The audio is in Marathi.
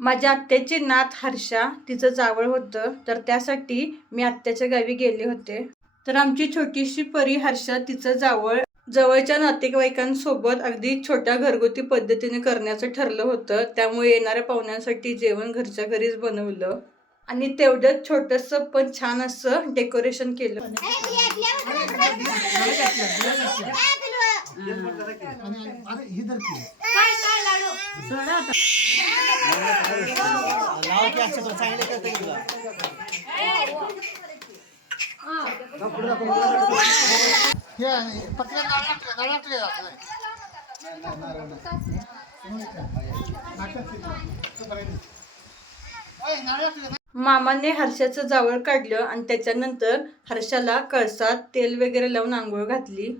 माझ्या आत्याची नात हर्षा तिचं जावळ होतं, तर त्यासाठी मी आत्याच्या गावी गेले होते. तर आमची छोटीशी परी हर्षा तिचं जावळ जवळच्या नातेवाईकांसोबत अगदी छोट्या घरगुती पद्धतीने करण्याचं ठरलं होतं. त्यामुळे येणाऱ्या पाहुण्यांसाठी जेवण घरच्या घरीच बनवलं आणि तेवढंच छोटंसं पण छान असं डेकोरेशन केलं. मामाने हर्षाचं जावळ काढलं आणि त्याच्यानंतर हर्षाला कळसात तेल वगैरे लावून आंघोळ घातली.